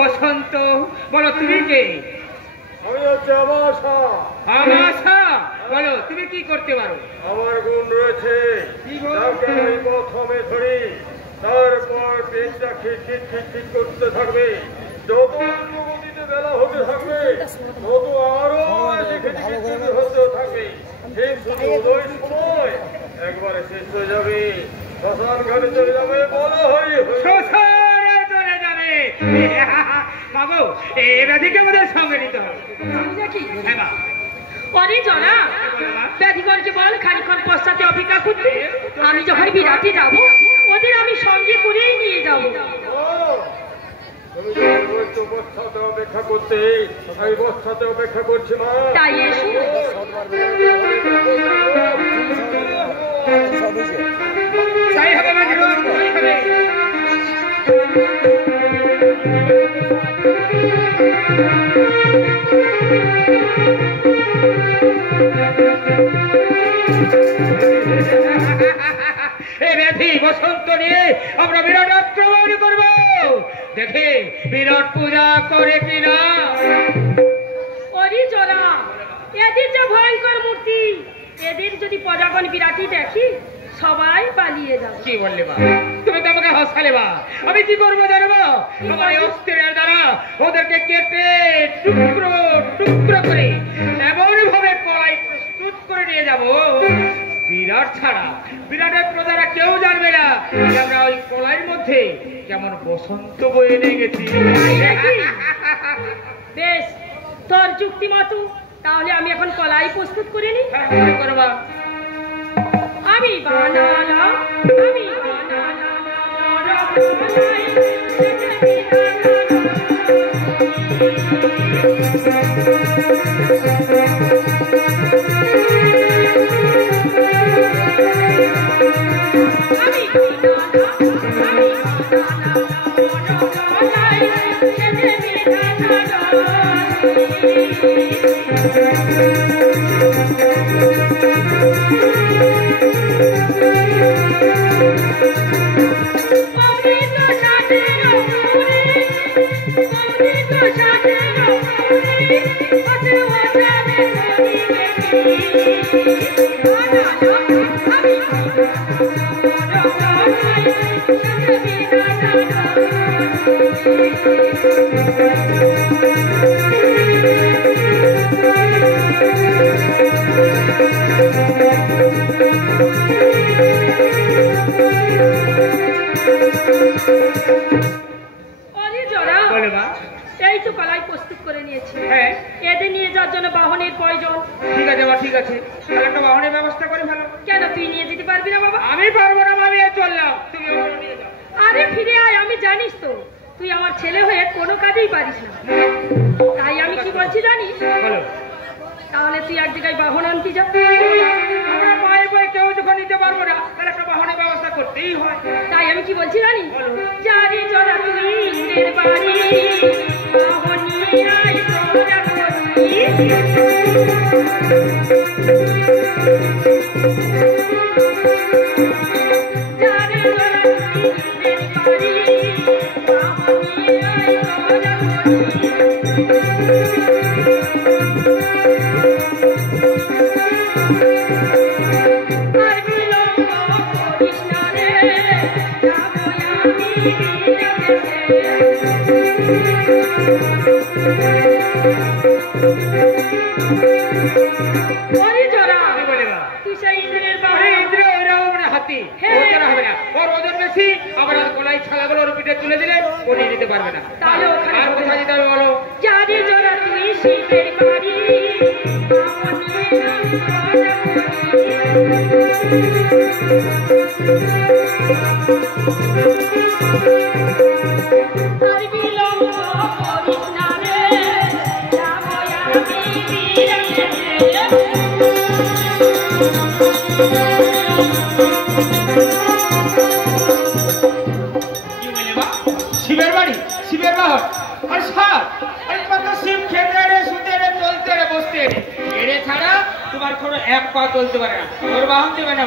বসন্ত বলো তুমি কে? আমি হচ্ছে আমাশা। আমাশা বলো তুমি কি করতে পারো? আমার গুণ রয়েছে, যাকে আমি প্রথমে ধরি তারপর পেটটা খিট খিট খিট করতে থাকবে। যত গতিতে বেলা হতে থাকবে তত আরো হতে থাকবে। ঠিক উদয় সময় একবারে শেষ হয়ে যাবে, শ্মশান ঘাটে চলে যাবে, বলা হয় শ্মশানে চলে যাবে। বাবু এই ব্যাধিকে আমাদের সঙ্গে নিতে হবে। অরে জনা ব্যাধিগণকে বল খানিক্ষণ পশ্চাতে অপেক্ষা করতে। আমি যখন বিরাটে যাব ওদের আমি সঙ্গে করেই নিয়ে যাব। বস্তাতে অপেক্ষা করতে, আমি বস্তাতে অপেক্ষা করছি মা। তাই এসো। তাই হবে না, হবে বসন্ত নিয়ে আমরা বিরাট আক্রমণ করব। দেখে বিরাট পূজা করে কিনা। ওরে জনা এদের যে ভয়ঙ্কর মূর্তি, এদের যদি প্রজাগণ বিরাটি দেখি সবাই পালিয়ে যাবে। কি বললে বা? তুমি তো আমাকে হাসালে বা। আমি কি করবো জানবো? আমার অস্ত্রের দ্বারা ওদেরকে কেটে টুকরো টুকরো করে এমন ভাবে কড়াই প্রস্তুত করে নিয়ে যাব, বিরাট ছাড়া বিরাটের প্রজারা কেউ জানবে না যে আমরা ওই কড়াইয়ের মধ্যে কেমন বসন্ত বয়ে নিয়ে গেছি। বেশ, তোর যুক্তি মতো তাহলে আমি এখন কলাই প্রস্তুত করে নিই। করবা আমি বানালাম, আমি এই তো কলাই প্রস্তুত করে নিয়েছি। হ্যাঁ, এদের নিয়ে যাওয়ার জন্য বাহনের প্রয়োজন। ঠিক আছে বাবা, ঠিক আছে, তাহলে একটা বাহনের ব্যবস্থা করে ভালো। কেন তুই নিয়ে যেতে পারবি না বাবা? আমি পারবো না, আমি চললাম, তুমি নিয়ে যাও। আরে ফিরে আয়, আমি জানিস তো তুই আমার ছেলে হয়ে কোনো কাজেই পারিস না। তাই আমি কি বলছি জানিস? বলো। তাহলে তুই এক জায়গায় বাহন আনতে যা। আমরা মায়ের বই কেউ যখন নিতে পারবো না, তাহলে একটা বাহনের ব্যবস্থা করতেই হয়। তাই আমি কি বলছি জানিস? যারে জরা তুই ইন্দ্রের বাড়ি বাহন নিয়ে আয় তোরা করবি। যারে জরা তুই ইন্দ্রের বাড়ি বাহন নিয়ে আয় তোরা করবি। তুই সেই ইন্দ্রের বাড়ি ইন্দ্র ওরা হাতি ওজন হবে না, ওর ওজন বেশি। আবার কোলাই ছালাগুলোর পিঠে তুলে দিলে ও নিয়ে যেতে পারবে না। তাহলে ওখানে আর কোথায় যেতে হবে বলো? যারে জরা তুই শীতের বাড়ি আর বিলম্ব করিস না রে শিবের বাড়ি, শিবের বাহন আর সাপ শিব খেতে রে, শুতে রে, চলতে রে, বসতে রে, এরে ছাড়া তোমার কোনো এক পা চলতে পারে না। ওর বাহন দেবে না।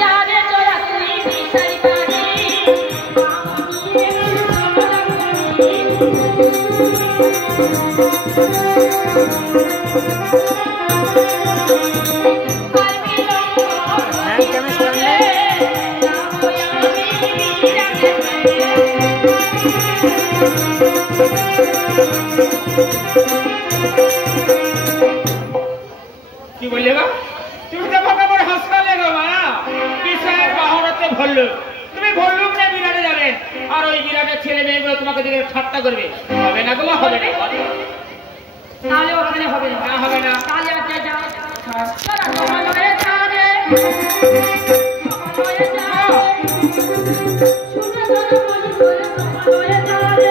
যারে তোরা তুই কি বললে গো? তুমি তো ফাঁকা করে হাসপাতালে গো মা। কিসের বাহনতে ভল্লুক? তুমি ভল্লুক না বিরাটে যাবে, আর ওই বিরাটের ছেলে মেয়েগুলো তোমাকে দেখে ঠাট্টা করবে। হবে না গো, হবে না। তাহলে ওখানে হবে না। না, হবে না। তাহলে আর যা যা সকাল হয়ে যাবে, সকাল হয়ে যাবে, ছোট ছোট বলি বলে সকাল হয়ে যাবে।